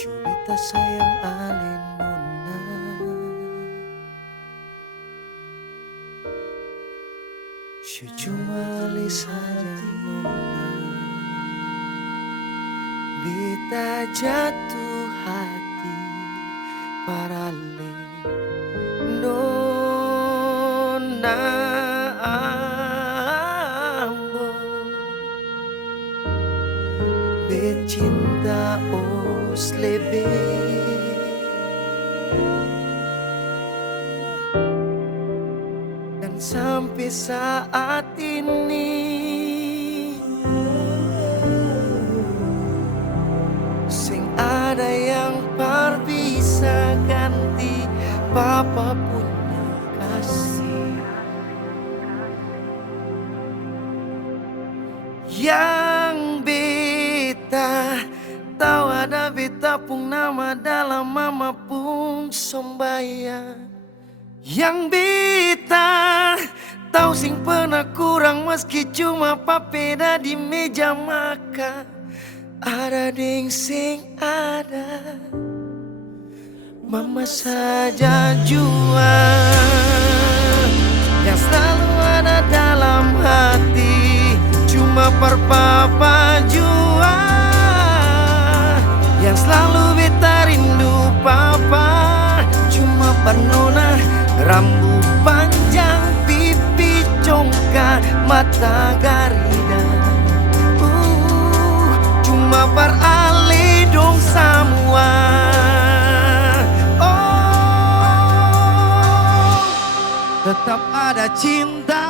Syubita sayang alin nona cuma saja nona Beta jatuh hati parale nona ambo Becinta os lebe dan sampai saat ini sing ada yang bisa ganti papa punya kasih yang beta tahu ada beta pun nama dalam mama pun sembahyang yang beta tahu sing pernah kurang meski cuma papeda di meja makan ada ding sing ada mama saja jua yang selalu ada dalam hati cuma per papa jua yang selalu beta rindu papa cuma per nona rambut panjang pipi congkak mata garida cuma per ali dong semua oh tetap ada cinta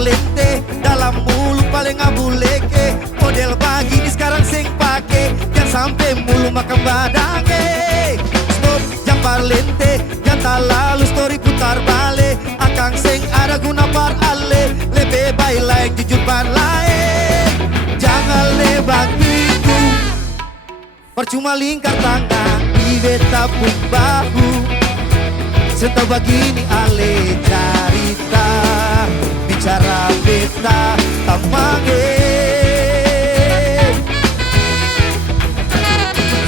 lente dalam mulu paling ngabuleke model pagi ini sekarang sing pake jangan sampai mulu makan badange stop jampar lente jangan lalu story putar balik akang sing ada guna par ale lebih baik like jujur par lain jangan lebak itu percuma lingkar tangan di beta pun bahu setau begini ale carita bicara beta tamange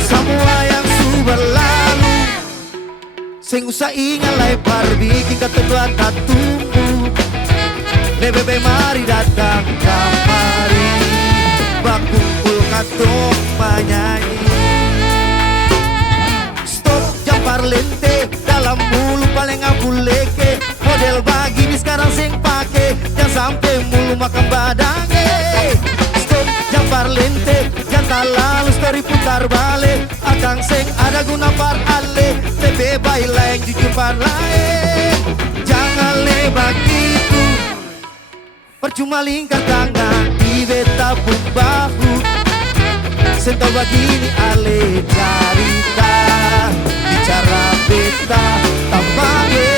semua yang sudah lalu sing usah ingat lebar bikin keteduhan tak tumbuh lebih baik mari datang kamari bakumpul katong menyanyi stop jampar lente dalam mulu paling ngabuleke model begini sekarang sing pake jangan sampai mulu makan badange stop jampar lente jangan lalu story putar balik akang sing ada guna par ale lebih baik lain jujur par lain jangan lebak itu percuma lingkar tangan di beta pun bahu sentuh begini ale carita bicara beta tamange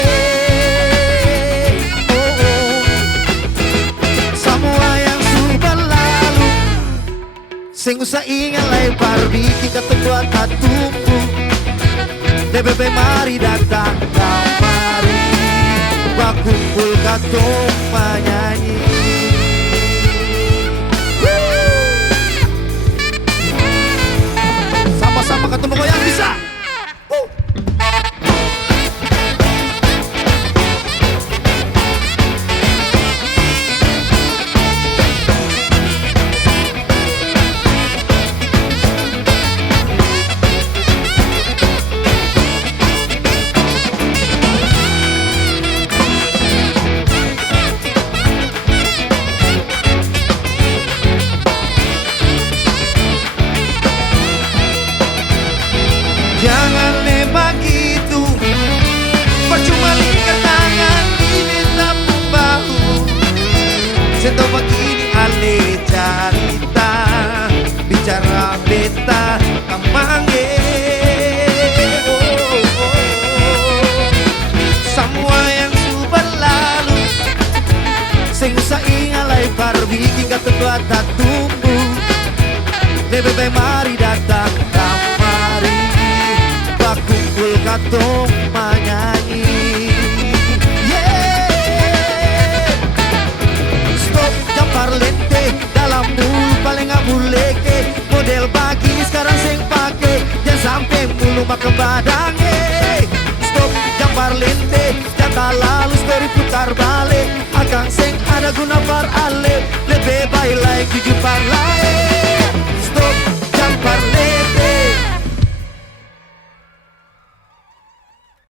sing usah ingat lebar bikin keteduhan tak tumbuh DBB mari datang kamari, kumpul katong menyanyi. Sama-sama ketemu goyang bisa. Jangan begitu, percuma ikat tangan ini tepuk bahu. Seto begini ale cerita, bicara beta kamange. Semua yang sudah lalu, sing usah ingalai parbikin kata tua tak tumbuh. DBB mari datang kamari, kumpul katong menyanyi. Yeah. Stop jampar lente, dalam mulu paling ngabuleke. Model bagi sekarang sing pake, jangan sampai mulu makan badange. Stop jampar lente, jata lalu story putar balik. Akang sing ada guna par ale, lebih baik like jujur parlay.